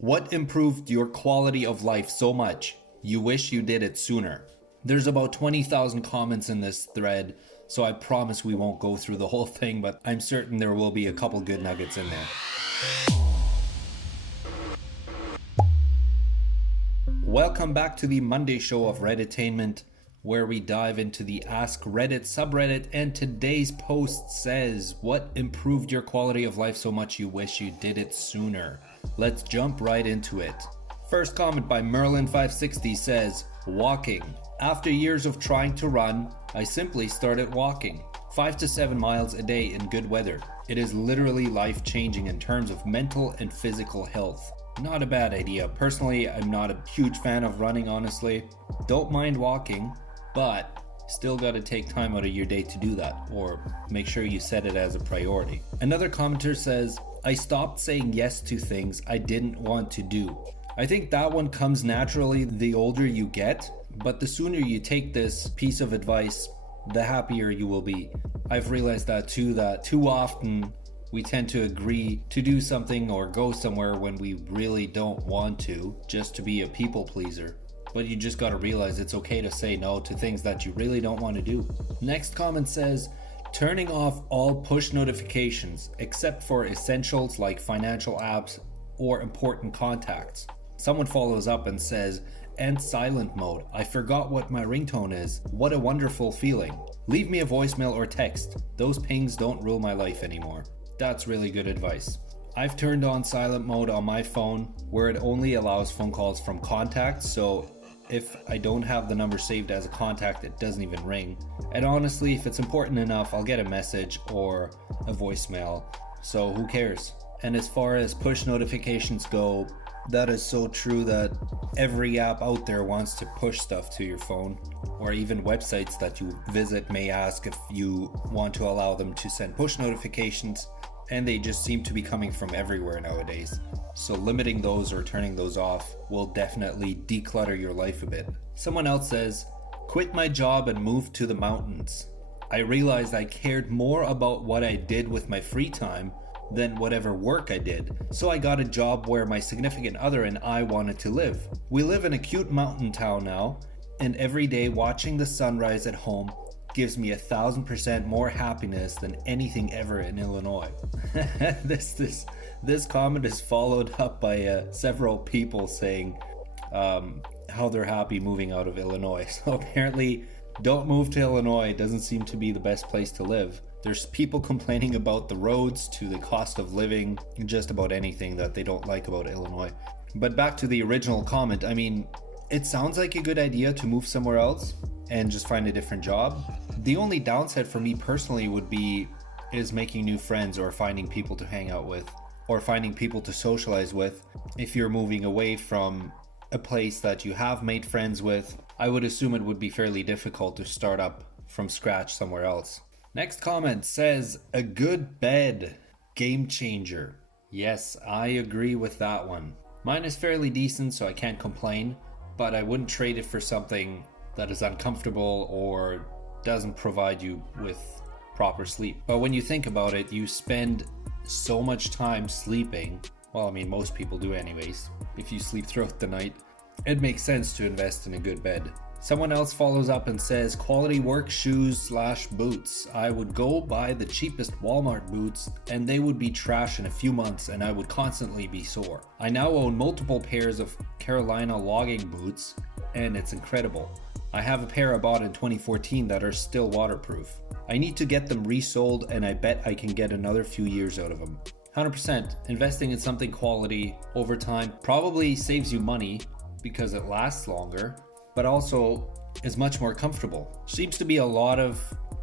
What improved your quality of life so much you wish you did it sooner? There's about 20,000 comments in this thread, so I promise we won't go through the whole thing, but I'm certain there will be a couple good nuggets in there. Welcome back to the Monday show of Redditainment, where we dive into the Ask Reddit subreddit, and today's post says, what improved your quality of life so much you wish you did it sooner? Let's jump right into it. First comment by Merlin560 says, walking. After years of trying to run, I simply started walking. 5 to 7 miles a day in good weather. It is literally life-changing in terms of mental and physical health. Not a bad idea. Personally, I'm not a huge fan of running, honestly. Don't mind walking, but still gotta take time out of your day to do that, or make sure you set it as a priority. Another commenter says, I stopped saying yes to things I didn't want to do. I think that one comes naturally the older you get, but the sooner you take this piece of advice, the happier you will be. I've realized that too often we tend to agree to do something or go somewhere when we really don't want to, just to be a people pleaser. But you just gotta realize it's okay to say no to things that you really don't want to do. Next comment says, turning off all push notifications except for essentials like financial apps or important contacts. Someone follows up and says, and silent mode. I forgot what my ringtone is. What a wonderful feeling. Leave me a voicemail or text. Those pings don't rule my life anymore. That's really good advice. I've turned on silent mode on my phone where it only allows phone calls from contacts, so if I don't have the number saved as a contact, it doesn't even ring. And honestly, if it's important enough, I'll get a message or a voicemail, so who cares? And as far as push notifications go, that is so true that every app out there wants to push stuff to your phone, or even websites that you visit may ask if you want to allow them to send push notifications, and they just seem to be coming from everywhere nowadays. So limiting those or turning those off will definitely declutter your life a bit. Someone else says, quit my job and moved to the mountains. I realized I cared more about what I did with my free time than whatever work I did. So I got a job where my significant other and I wanted to live. We live in a cute mountain town now, and every day watching the sunrise at home gives me 1,000% more happiness than anything ever in Illinois. This comment is followed up by several people saying how they're happy moving out of Illinois. So apparently, don't move to Illinois. It doesn't seem to be the best place to live. There's people complaining about the roads to the cost of living, just about anything that they don't like about Illinois. But back to the original comment, I mean, it sounds like a good idea to move somewhere else and just find a different job. The only downside for me personally is making new friends or finding people to hang out with or finding people to socialize with. If you're moving away from a place that you have made friends with, I would assume it would be fairly difficult to start up from scratch somewhere else. Next comment says, a good bed, game changer. Yes, I agree with that one. Mine is fairly decent, so I can't complain, but I wouldn't trade it for something that is uncomfortable or doesn't provide you with proper sleep. But when you think about it, you spend so much time sleeping. Well, I mean, most people do anyways. If you sleep throughout the night, it makes sense to invest in a good bed. Someone else follows up and says, quality work shoes / boots. I would go buy the cheapest Walmart boots and they would be trash in a few months and I would constantly be sore. I now own multiple pairs of Carolina logging boots and it's incredible. I have a pair I bought in 2014 that are still waterproof. I need to get them resold and I bet I can get another few years out of them. 100%, investing in something quality over time probably saves you money because it lasts longer, but also is much more comfortable. Seems to be a lot of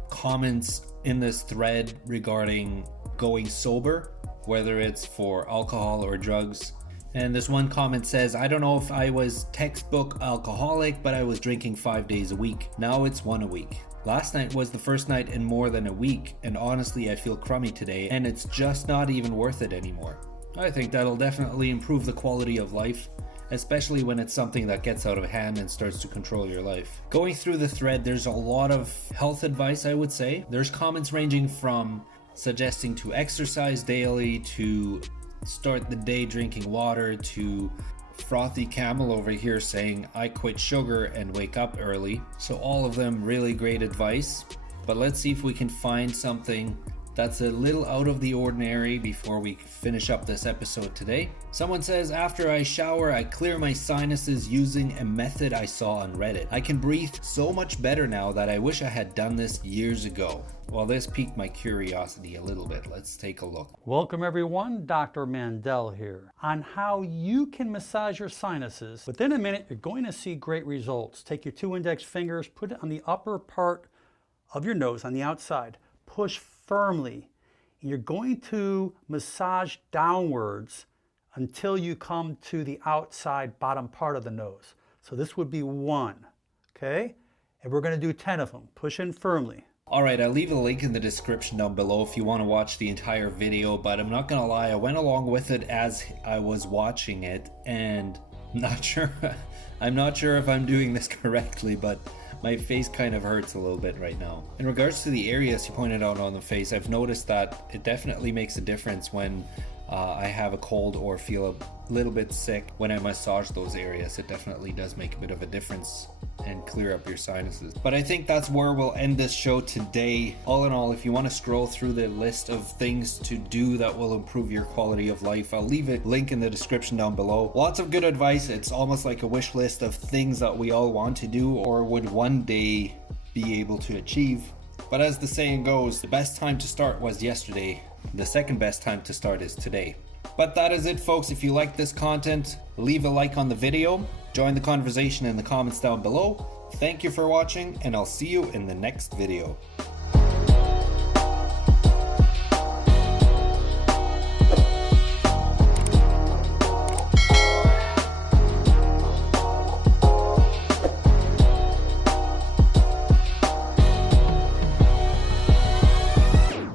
comments in this thread regarding going sober, whether it's for alcohol or drugs. And this one comment says, I don't know if I was textbook alcoholic, but I was drinking 5 days a week. Now it's 1 a week. Last night was the first night in more than a week, and honestly I feel crummy today, and it's just not even worth it anymore. I think that'll definitely improve the quality of life, especially when it's something that gets out of hand and starts to control your life. Going through the thread, there's a lot of health advice, I would say. There's comments ranging from suggesting to exercise daily to start the day drinking water to Frothy Camel over here saying I quit sugar and wake up early. So all of them really great advice. But let's see if we can find something that's a little out of the ordinary before we finish up this episode today. Someone says, after I shower, I clear my sinuses using a method I saw on Reddit. I can breathe so much better now that I wish I had done this years ago. Well, this piqued my curiosity a little bit. Let's take a look. Welcome everyone, Dr. Mandel here on how you can massage your sinuses. Within a minute, you're going to see great results. Take your 2 index fingers, put it on the upper part of your nose, on the outside. Push firmly. You're going to massage downwards until you come to the outside bottom part of the nose. So this would be 1, okay? And we're going to do 10 of them. Push in firmly. Alright, I'll leave a link in the description down below if you want to watch the entire video, but I'm not gonna lie, I went along with it as I was watching it, and I'm not sure if I'm doing this correctly, but my face kind of hurts a little bit right now. In regards to the areas you pointed out on the face, I've noticed that it definitely makes a difference when I have a cold or feel a little bit sick. When I massage those areas, it definitely does make a bit of a difference and clear up your sinuses. But I think that's where we'll end this show today. All in all, if you want to scroll through the list of things to do that will improve your quality of life, I'll leave a link in the description down below. Lots of good advice. It's almost like a wish list of things that we all want to do or would one day be able to achieve. But as the saying goes, the best time to start was yesterday. The second best time to start is today. But that is it, folks. If you like this content, leave a like on the video. Join the conversation in the comments down below. Thank you for watching, and I'll see you in the next video.